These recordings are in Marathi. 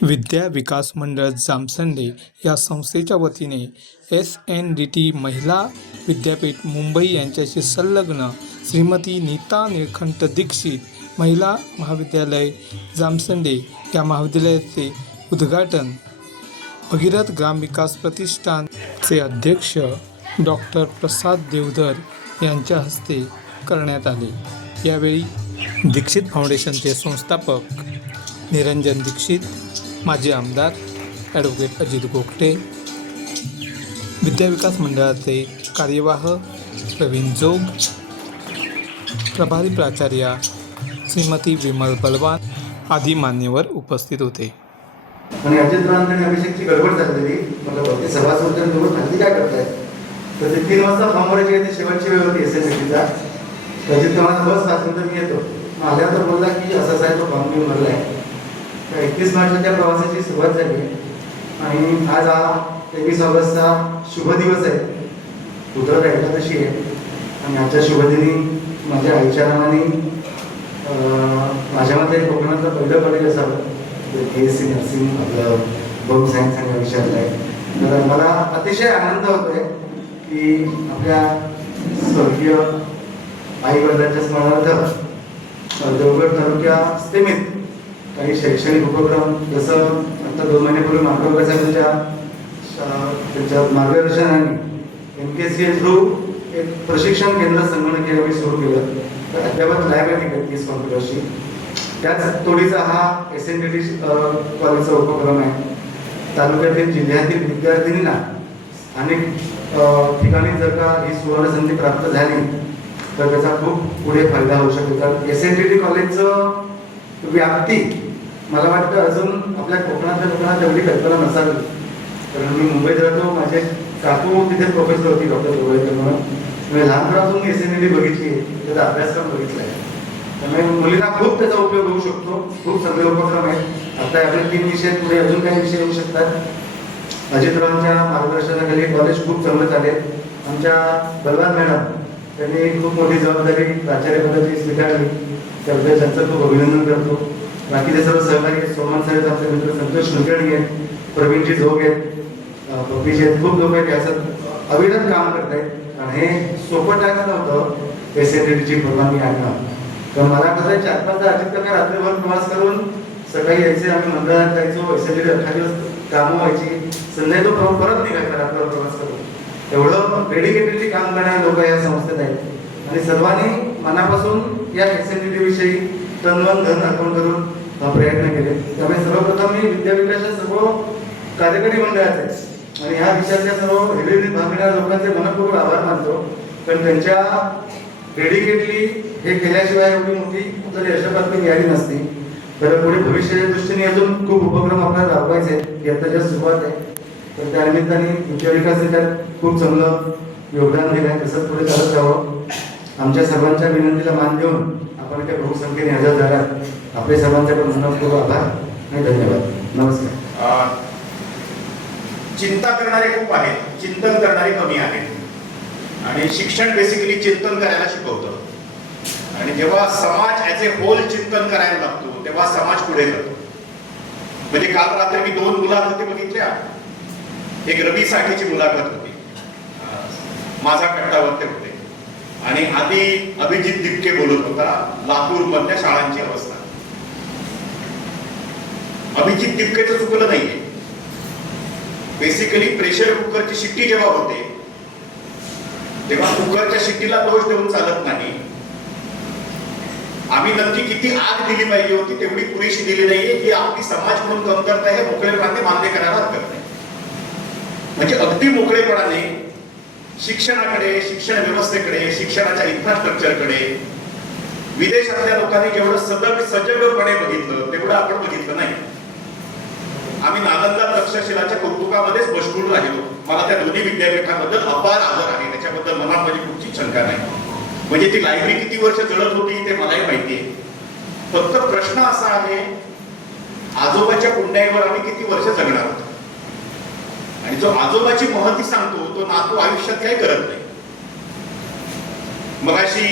विद्या विकास मंडळ जामसंडे या संस्थेच्या वतीने SNDT महिला विद्यापीठ मुंबई यांच्याशी संलग्न श्रीमती नीता निळकंठ दीक्षित महिला महाविद्यालय जामसंडे या महाविद्यालयाचे उद्घाटन भगीरथ ग्रामविकास प्रतिष्ठानचे अध्यक्ष डॉक्टर प्रसाद देवधर यांच्या हस्ते करण्यात आले। यावेळी दीक्षित फाउंडेशनचे संस्थापक निरंजन दीक्षित, माजी आमदार ॲडव्होकेट अजित गोगटे, विद्याविकास मंडळाचे कार्यवाह प्रवीण जोग, प्रभारी प्राचार्या श्रीमती विमल बलवान आदी मान्यवर उपस्थित होते। आणि अजितदादांनी अभिषेकची गडबड झालेली, मतलब ते सभासदांनी दोघं खाली काय करताय, तर ते 3 वाजता फॉर्म भरायची ती शेवटची वेळ होती SNDTचा। अजितदादा बस पासून मी येतो आल्यानंतर बोलला की असा आहे तो फॉर्म घेऊन भरलाय। 21 मार्चला त्या प्रवासाची सुरुवात झाली आणि आज हा 23 ऑगस्टचा शुभ दिवस आहे, उतरत एकादशी आहे आणि आजच्या शुभदिनी माझ्या आईच्या नावाने माझ्या मते कोकणातलं पहिलं कॉलेज असावं BSc नर्सिंग आपलं बौद्ध सायन्स आणि विषयातलं आहे। तर मला अतिशय आनंद होतोय की आपल्या स्वर्गीय आई वडिलांच्या स्मरणार्थ देवगड तालुक्या स्थिमित काही शैक्षणिक उपक्रम, जसं आता 2 महिन्यापूर्वी मार्गदर्शक त्यांच्या मार्गदर्शनाने MKCA थ्रू एक प्रशिक्षण केंद्र संगणकीय आम्ही सुरू केलं। तर अद्यावत लॅब आहे 30 कॉम्प्युटरची, त्याच तोडीचा हा SNDT कॉलेजचा उपक्रम आहे। तालुक्यातील जिल्ह्यातील विद्यार्थिनींना अनेक ठिकाणी जर का ही सुवर्ण संधी प्राप्त झाली तर त्याचा खूप पुढे फायदा होऊ शकेल। तर SNDT कॉलेजचं व्याप्ती मला वाटतं अजून आपल्या कोकणात एवढी कल्पना नसावी, कारण मी मुंबईत राहतो, माझे काकू तिथे प्रोफेसर होती डॉक्टर गोगटे म्हणून, मी लहानपणापासून SNDT बघितली, त्याचा अभ्यासक्रम बघितला आहे, त्यामुळे मुलींना खूप त्याचा उपयोग होऊ शकतो। खूप सगळे उपक्रम आहेत, आता आपले 3 विषय पुढे अजून काही विषय येऊ शकतात। अजितरावांच्या मार्गदर्शनाखाली कॉलेज खूप चांगलं चालेल। आमच्या बलवान मॅडम त्यांनी खूप मोठी जबाबदारी प्राचार्यपदाची स्वीकारली, त्याबद्दल त्यांचं खूप अभिनंदन करतो। बाकीचे सर्व सहकारी सोमन साहेब, आपले मित्र संतोष कुलकर्णी आहेत, प्रवीणजी जोग आहेत, पप्पीजी आहेत, खूप लोक आहेत, याचं अविरत काम करत आहेत आणि हे सोपं टाकत नव्हतं SNDTची परवानगी आणणं। तर मला कसं 4-5 अजित टक्के रात्रीभर प्रवास करून सकाळी यायचे, आम्ही मंडळात जायचो, SNDT 18 दिवस कामं व्हायची, संध्याकाळी तो परत निघायचा रात्रभर प्रवास करून। एवढं डेडिकेटेडली काम करणारे लोक या संस्थेत आहेत आणि सर्वांनी मनापासून या SNDT विषयी तन-मन धन अर्पण करून प्रयत्न केले। त्यामुळे सर्वप्रथम मी विद्याविकासाच्या सर्व कार्यकारी मंडळाचे आणि ह्या विषयाच्या सर्व हेल्पीने भाग घेणाऱ्या लोकांचे मनपूर्वक आभार मानतो, कारण त्यांच्या डेडिकेटली हे केल्याशिवाय एवढी मोठी आपल्याला यशप्राप्ती मिळाली नसती। तर पुढे भविष्याच्या दृष्टीने अजून खूप उपक्रम आपल्याला राबवायचे आहेत, यात ज्या सुरुवात आहे, तर त्या निमित्ताने विद्याविकास त्यात खूप चांगलं योगदान दिलं आहे, तसंच पुढे चालत राहावं। आमच्या सर्वांच्या विनंतीला मान देऊन आपण त्या बहुसंख्येने हजर झालात, आपले सर्वांचे पण मनपूर्वक आभार आणि धन्यवाद। नमस्कार। चिंता करणारे खूप आहेत, चिंतन करणारे कमी आहेत आणि शिक्षण बेसिकली चिंतन करायला शिकवतं आणि जेव्हा समाज ॲज ए होल चिंतन करायला लागतो तेव्हा समाज पुढे जातो। म्हणजे काल रात्री मी 2 मुलाखती बघितल्या, एक रवी साठेची मुलाखत होती, माझा कट्टावरते होते, आणि आधी अभिजित दिपके बोलत होता लातूर मधल्या शाळांची अवस्था। अभिजित दिपकेचं चुकलं नाहीये, बेसिकली प्रेशर कुकरची शिट्टी जेव्हा होते तेव्हा कुकरच्या शिट्टीला दोष देऊन चालत नाही। आम्ही नक्की किती आग दिली पाहिजे होती तेवढी पुरेशी दिली नाहीये, ही आपली समाज म्हणून कमतरता आहे, मोकळेपणाने मान्य करायला हरकत नाही। म्हणजे अगदी मोकळेपणाने शिक्षणाकडे, शिक्षण व्यवस्थेकडे, शिक्षणाच्या इन्फ्रास्ट्रक्चरकडे विदेशातल्या लोकांनी जेवढं सजगपणे बघितलं तेवढं आपण बघितलं नाही। आम्ही नालंदा तक्षशिलाच्या कौतुकामध्येच बसपून राहिलो। मला त्या दोन्ही विद्यापीठाबद्दल अपार आदर आहे, त्याच्याबद्दल मनात माझी कुठची शंका नाही। म्हणजे ती लायब्ररी किती वर्ष जळत होती ते मलाही माहिती आहे, फक्त प्रश्न असा आहे आजोबाच्या पुण्याईवर आम्ही किती वर्ष जगणार आहोत, आणि जो आजोबाची महती सांगतो तो नातू आयुष्यात काही करत नाही। मगाशी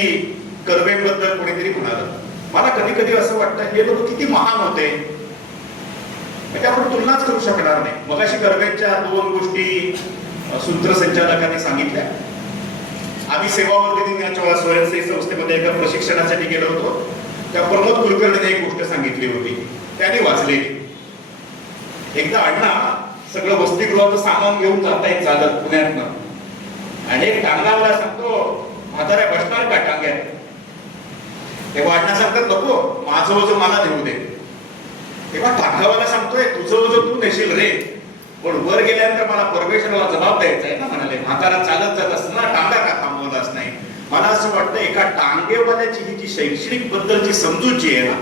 कर्वेबद्दल कोणीतरी म्हणालं, मला कधी कधी असं वाटतं हे लोक किती महान होते, म्हणजे आपण तुलनाच करू शकणार नाही. मगाशी गरजेच्या 2 गोष्टी सूत्रसंचालकांनी सांगितल्या. आम्ही सेवावर्धी दिनाच्या स्वयंसेवी संस्थेमध्ये एका प्रशिक्षणासाठी गेलो होतो. त्या प्रमोद कुलकर्णीने एक गोष्ट सांगितली होती, त्याने वाचलेली. एकदा अण्णा सगळं वसतिगृहाचं सामान घेऊन जातायत चालत पुण्यातनं, आणि एक टांगावाला सांगतो, म्हाताऱ्या बसणार का टांग्यात? तेव्हा अण्णा सांगतात, नको, माझं वजन मला नेऊ दे. तेव्हा टांगावाला सांगतोय, तुझं वजन तू नेशील रे, पण वर गेल्यानंतर मला परमेश्वराला जबाब द्यायचा आहे ना. म्हणाले, म्हातारा चालत जात असताना टांगा का थांबवलाच नाही? मला असं वाटतं एका टांगेवाल्याची ही जी शैक्षणिक बद्दलची समजूत जी आहे ना,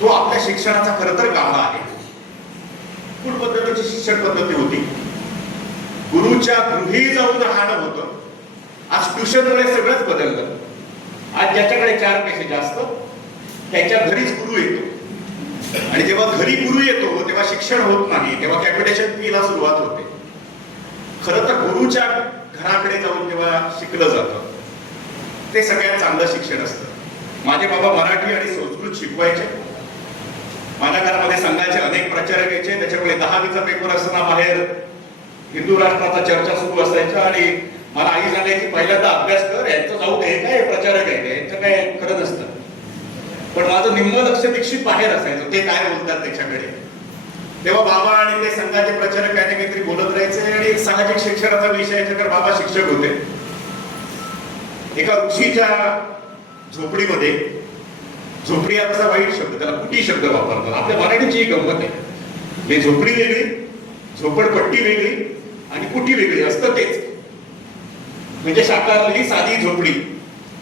तो आपल्या शिक्षणाचा खरं तर गाभा आहे. कुठ पद्धतीची शिक्षण पद्धती होती? गुरुच्या गृही जाऊन राहणं होतं. आज ट्युशनमुळे सगळंच बदललं. आज ज्याच्याकडे 4 पैसे जास्त त्याच्या घरीच गुरु येतो, आणि जेव्हा घरी गुरु येतो तेव्हा शिक्षण होत नाही, तेव्हा कॅपिटेशन फीला सुरुवात होते. खरं तर गुरुच्या घराकडे जाऊन जेव्हा शिकलं जातं ते सगळ्यात चांगलं शिक्षण असतं. माझे बाबा मराठी आणि संस्कृत शिकवायचे. माझ्या घरामध्ये संघाचे अनेक प्रचारक यायचे. त्याच्यामुळे 10वीचा पेपर असताना बाहेर हिंदू राष्ट्राचा चर्चा सुरू असायच्या, आणि मला आई सांगायची, पहिल्यांदा अभ्यास कर, यांचं जाऊ दे, काय प्रचारक आहे, यांचं काय खरं नसतं. पण माझं निम्म लक्ष दीक्षित बाहेर असायचं, ते काय बोलतात त्याच्याकडे. तेव्हा बाबा आणि ते संघाचे प्रचारक काही काहीतरी बोलत राहायचे, आणि सामाजिक शिक्षणाचा विषय तर बाबा शिक्षक होते. एका ऋषीच्या झोपडीमध्ये, झोपडी हा कसा वाईट शब्द, त्याला कुटी शब्द वापरतात. आपल्या मराठीची ही गंमत आहे. झोपडी वेगळी, झोपडपट्टी वेगळी, आणि कुटी वेगळी असतं तेच. म्हणजे साकारलेली साधी झोपडी.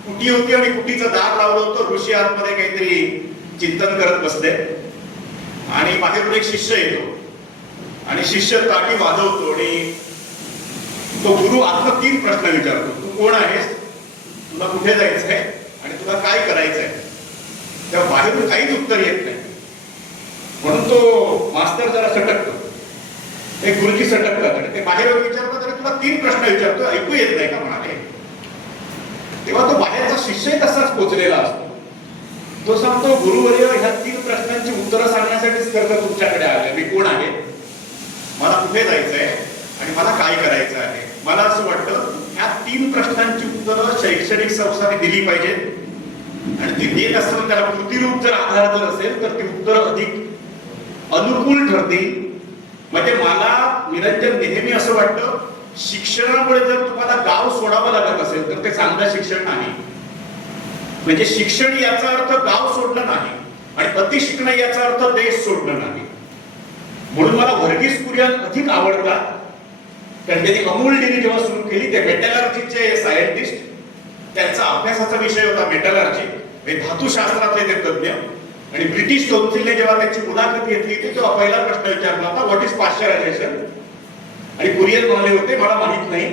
कुटी होती आणि कुटीचं दार लावलं होतं. ऋषी आतमध्ये काहीतरी चिंतन करत बसले, आणि बाहेरून एक शिष्य येतो, आणि शिष्य ताटी वाजवतो, आणि तो गुरु आत्म 3 प्रश्न विचारतो. तू कोण आहेस, तुला कुठे जायचंय, आणि तुला काय करायचंय? तेव्हा बाहेरून काहीच उत्तर येत नाही, म्हणून तो मास्तर जरा सटकतो. एक गुरुजी सटकतात, आणि ते बाहेर विचारतात, आणि तुला 3 प्रश्न विचारतो, ऐकू येत नाही का म्हणाले. तेव्हा तो बाहेरचा शिष्य तसाच पोचलेला असतो. तो सांगतो, गुरुवर्य, ह्या 3 प्रश्नांची उत्तरं सांगण्यासाठीच खरं तर तुमच्याकडे आले. मी कोण आहे, मला कुठे जायचंय, आणि मला काय करायचं आहे. मला असं वाटतं ह्या 3 प्रश्नांची उत्तरं शैक्षणिक संस्थांनी दिली पाहिजेत, आणि ती देत असताना त्याला कृतीरूप जर आधार जर असेल तर ती उत्तरं अधिक अनुकूल ठरतील. म्हणजे मला निरंजन नेहमी असं वाटतं, शिक्षणामुळे जर तुम्हाला गाव सोडावं लागत असेल तर ते चांगलं शिक्षण नाही. म्हणजे शिक्षण याचा अर्थ गाव सोडणं नाही, आणि अति शिकणं याचा अर्थ देश सोडणं नाही. म्हणून मला व्हर्गीस कुरियन अधिक आवडतात, कारण त्यांनी अमूल डेअरी जेव्हा सुरू केली, ते मेटलर्जीचे सायंटिस्ट, त्यांचा अभ्यासाचा विषय होता मेटलर्जी, म्हणजे धातुशास्त्रातले ते तज्ञ. आणि ब्रिटिश कौन्सिलने जेव्हा त्यांची मुलाखत घेतली होती तेव्हा पहिला प्रश्न विचारला होता, व्हॉट इज पाश्चरायझेशन. आणि कुरियन म्हणाले होते, मला माहित नाही.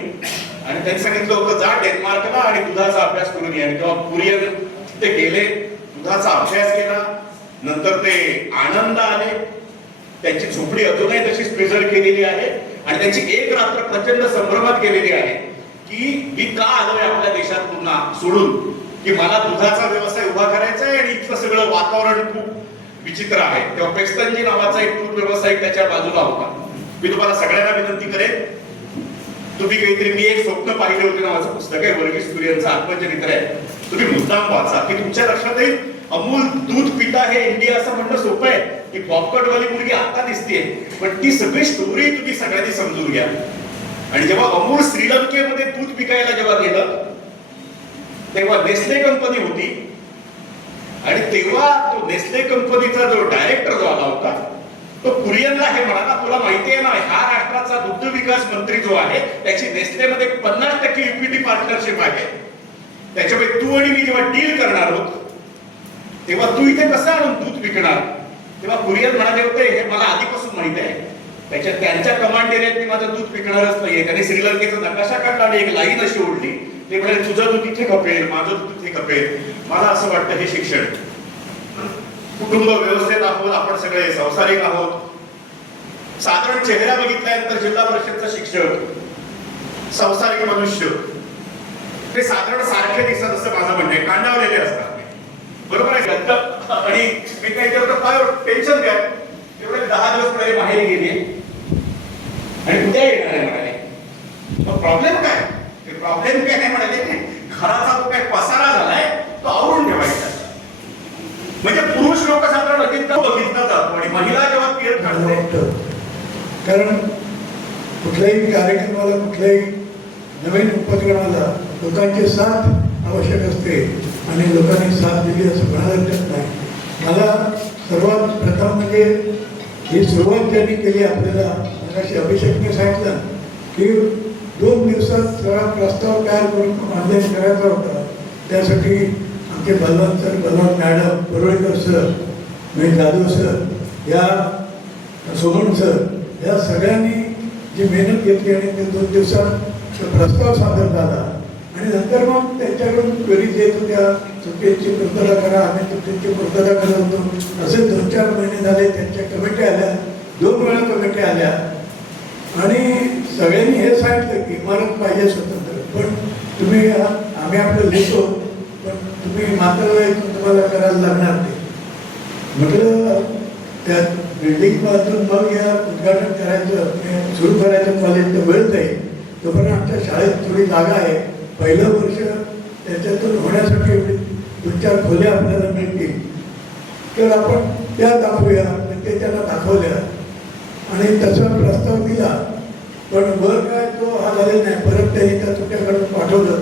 आणि त्यांनी सांगितलं होतं, जा डेन्मार्कला आणि दुधाचा अभ्यास करून या. आणि तेव्हा कुरियन तिथे गेले, दुधाचा अभ्यास केला, नंतर ते आनंद आले. त्यांची झोपडी अजूनही तशीच प्रिझर्व केलेली आहे, आणि त्यांची एक रात्र प्रचंड संभ्रमात गेलेली आहे की मी का आलोय आपल्या देशात पुन्हा सोडून, की मला दुधाचा व्यवसाय उभा करायचा आहे, आणि इथलं सगळं वातावरण खूप विचित्र आहे. तेव्हा पेस्तनजी नावाचा एक दूध व्यावसायिक त्याच्या बाजूला होता. मी तुम्हाला सगळ्यांना विनंती करेन, तुम्ही काहीतरी, मी एक स्वप्न पाहिले होते नावाचं पुस्तक आहे, व्हर्गीस कुरियनचं आत्मचरित्र आहे, तुम्ही मुद्दाम वाचा, की तुमच्या लक्षात येईल अमूल दूध पिता हे इंडिया असं म्हणणं सोपं आहे, की पॉपकॉर्नवाली मुलगी आता दिसतेय, पण ती सगळी स्टोरी तुम्ही सगळ्यांनी समजून घ्या. आणि जेव्हा अमूल श्रीलंकेमध्ये दूध पिकायला जेव्हा गेलं तेव्हा नेस्ले कंपनी होती, आणि तेव्हा तो नेस्ले कंपनीचा जो डायरेक्टर जो आला होता तो कुरियनला हे म्हणाला, तुला माहिती आहे ना, ह्या राष्ट्राचा दुग्ध विकास मंत्री जो आहे त्याची नेस्लेमध्ये 50% इक्विटी पार्टनरशिप आहे, त्याच्यामुळे तू आणि मी जेव्हा डील करणार आहोत तेव्हा तू इथे कसं आणून दूध विकणार. तेव्हा कुरियन म्हणाले होते, हे मला आधीपासून माहिती आहे, त्यांच्या कमांड एरियात मी माझं दूध विकणारच नाहीये. त्यांनी श्रीलंकेचा नकाशा काढला आणि एक लाईन अशी ओढली, ते म्हणाले तुझं दूध इथे खपेल, माझं दूध इथे खपेल. मला असं वाटतं हे शिक्षण, कुटुंब व्यवस्थेत आहोत, आपण सगळे संसारिक आहोत. साधारण चेहरा बघितल्यानंतर जिल्हा परिषदचा शिक्षक, संसारिक मनुष्य ते साधारण सारखे दिसत असं माझं म्हणणं आहे, कांडावलेले असतात, बरोबर आहे. आणि मी काय करतो, काय टेन्शन घ्या, एवढे 10 दिवस पहिले माहेरी गेले आणि उद्या येणार आहे म्हणाले. मग प्रॉब्लेम काय? प्रॉब्लेम काय नाही म्हणाले, घराचा जो काय पसारा झालाय तो आवरून ठेवायचा. म्हणजे पुरुष लोक साधारण बघितलं जातो आणि महिला जेव्हा केअर मला करते. वाटतं कारण कुठल्याही कार्यक्रमाला, कुठल्याही नवीन उपक्रमाला लोकांची साथ आवश्यक असते आणि लोकांनी साथ दिली असं म्हणायला हरकत नाही. मला सर्वात प्रथम म्हणजे ही सुरुवात ज्यांनी केली आपल्याला, मगाशी अभिषेकने सांगितलं की 2 दिवसात सगळा प्रस्ताव तयार करून ऑनलाईन करायचा होता. त्यासाठी आमचे Balwant sir, Balwant madam, Parulekar sir, मी जाधव सर, या सोमण सर, या सगळ्यांनी जी मेहनत घेतली आणि ते 2 दिवसात तो प्रस्ताव सादर झाला आणि नंतर मग त्यांच्याकडून क्वेरीज येत होत्या, सुट्टीची पूर्तता करा, आम्ही सुट्टीची पूर्तता करत होतो. असे 2-4 महिने झाले. त्यांच्या कमिट्या आल्या, 2 वेळा कमिट्या आल्या आणि सगळ्यांनी हे सांगितलं की इमारत पाहिजे स्वतंत्र, पण तुम्ही आम्ही आपलं लिहितो, पण तुम्ही मात्र तुम्हाला करायला लागणार नाही. म्हटलं त्या बिल्डिंग बाजून मग या उद्घाटन करायचं, सुरू करायचं कॉलेज तर वेळ जाईल. तोपर्यंत आमच्या शाळेत थोडी जागा आहे, पहिलं वर्ष त्याच्यातून होण्यासाठी 2-4 खोल्या आपल्याला मिळतील, तर आपण त्या दाखवूया. ते त्यांना दाखवल्या आणि तसा प्रस्ताव दिला. पण वर काय तो हा झाले नाही. परत त्यांनी त्या तुमच्याकडून पाठवलं,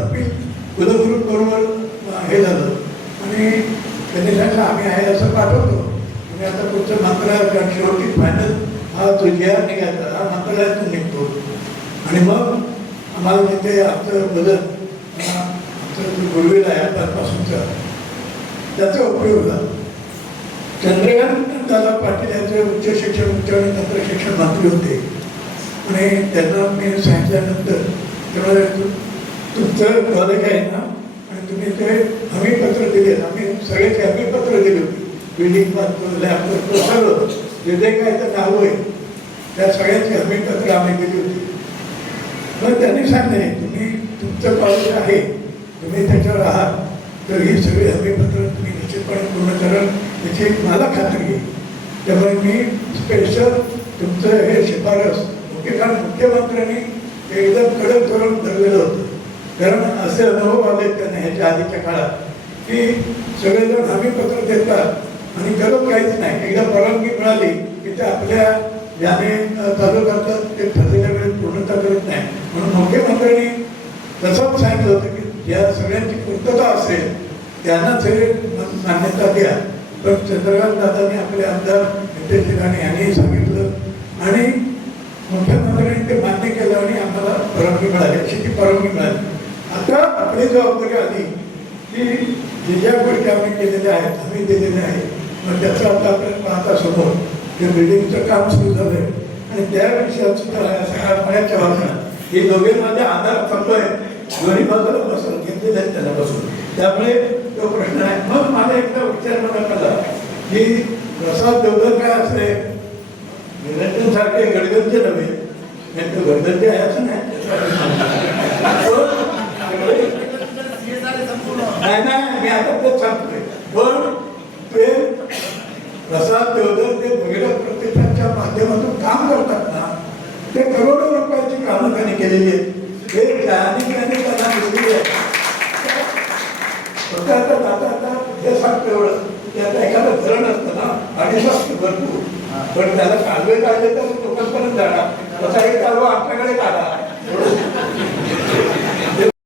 अपील कुलगुरूबरोबर हे झालं आणि त्यांनी सांगितलं आम्ही आहे असं पाठवतो, तुम्ही आता पुढचं मंत्रालय शेवटी फायनल हा तो जे आर निघायचा, हा मंत्रालयातून निघतो. आणि मग आम्हाला तिथे आमचं बदल, आमचं जो गुडविल आहे आतापासूनचा, त्याचा उपयोग झाला. चंद्रकांत दादा पाटील यांचे उच्च शिक्षण, उच्च आणि तंत्र शिक्षण मंत्री होते आणि त्यांना मी सांगितल्यानंतर ते म्हणाले तुमचं कॉलेज आहे ना आणि तुम्ही ते हमीपत्र दिले. आम्ही सगळ्याचे हमीपत्र दिले होते, बिल्डिंग बांधतो, लॅब करतो, सगळं जे जे काय तर नाव आहे त्या सगळ्याची हमीपत्र आम्ही दिली होती. मग त्यांनी सांगितले तुम्ही तुमचं कॉलेज आहे, तुम्ही त्याच्यावर आहात, तर ही सगळी हमीपत्र तुम्ही निश्चितपणे पूर्ण कराल याची मला खात्री आहे. त्यामुळे मी स्पेशल तुमचं हे शिफारस मुख्यमंत्र्यांनी एकदम कडक धोरण धरलेलं होतं. कारण असे अनुभव आले त्यांना ह्याच्या आधीच्या काळात की सगळेजण हमीपत्र देतात आणि करत काहीच नाही. एकदा परवानगी मिळाली की ते आपल्या ज्याने चालू करतात ते ठरलेल्या वेळेत पूर्णता करत नाही. म्हणून मुख्यमंत्र्यांनी तसंच सांगितलं होतं की ज्या सगळ्यांची पूर्तता असेल त्यांनाच हे मान्यता द्या. पण चंद्रकांत दादांनी आपले आमदार नितेश राणे यांनी सांगितलं आणि मुख्यमंत्र्यांनी ते मान्य केलं आणि आम्हाला परवानगी मिळाली, अशी ती परवानगी मिळाली. आता आपली जबाबदारी आली की जे ज्या गोष्टी आम्ही केलेल्या आहेत, आम्ही दिलेल्या आहेत, मग त्याचं आता आपल्याला पाहता समोर ते बिल्डिंगचं काम सुरू झालं आहे आणि त्या विषयात सुद्धा सगळ्या पाण्याच्या बाजूला हे दोघे माझे आधार थांबलोय, दोन्ही बाजूला बसून घेतलेले आहेत त्यांना बसून, त्यामुळे तो प्रश्न नाही. मग मला एकदा विचार मनात आला की प्रसाद देवधर काय असले निरंजन सारखे गडगंज नव्हे, तो गडगंज आहे असं नाही. नाही मी आता ते सांगतोय, पण ते प्रसाद देवधर ते भगीरथ प्रतिष्ठानच्या माध्यमातून काम करतात ना, ते करोडो रुपयाची कामं त्यांनी केलेली आहेत. हे त्यांनी त्यांना दिसलेली आहे. आता हे सांगतो एवढं की आता एखादं धरण असतं ना आणि असतं भरपूर, पण त्याला कालवे काढले तर लोकांपर्यंत जाणार, तसा एक कालवा आपल्याकडे काढा